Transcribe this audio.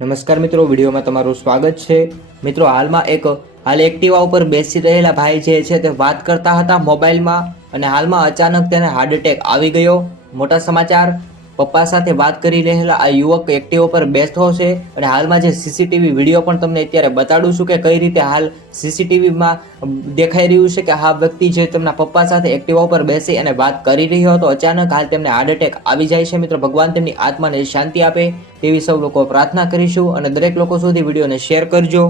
નમસ્કાર મિત્રો, વિડીયોમાં તમારું સ્વાગત છે। મિત્રો, હાલ એક્ટિવા ઉપર બેસી રહેલા ભાઈ જે છે તે વાત કરતા હતા મોબાઈલમાં અને હાલમાં અચાનક તેને હાર્ટ એટેક આવી ગયો। મોટા સમાચાર, પપ્પા સાથે વાત કરી રહેલા આ યુવક એક્ટિવા ઉપર બેસતો છે અને હાલમાં જે સીસીટીવી વિડીયો પણ તમને અત્યારે બતાડું છું કે કઈ રીતે હાલ સીસીટીવીમાં દેખાઈ રહ્યું છે કે આ વ્યક્તિ જે તેમના પપ્પા સાથે એક્ટિવા ઉપર બેસી અને વાત કરી રહ્યો હતો, અચાનક હાલ તેમને હાર્ટ એટેક આવી જાય છે। મિત્રો, ભગવાન તેમની આત્માને શાંતિ આપે તેવી સૌ લોકો પ્રાર્થના કરીશું અને દરેક લોકો સુધી વિડીયોને શેર કરજો।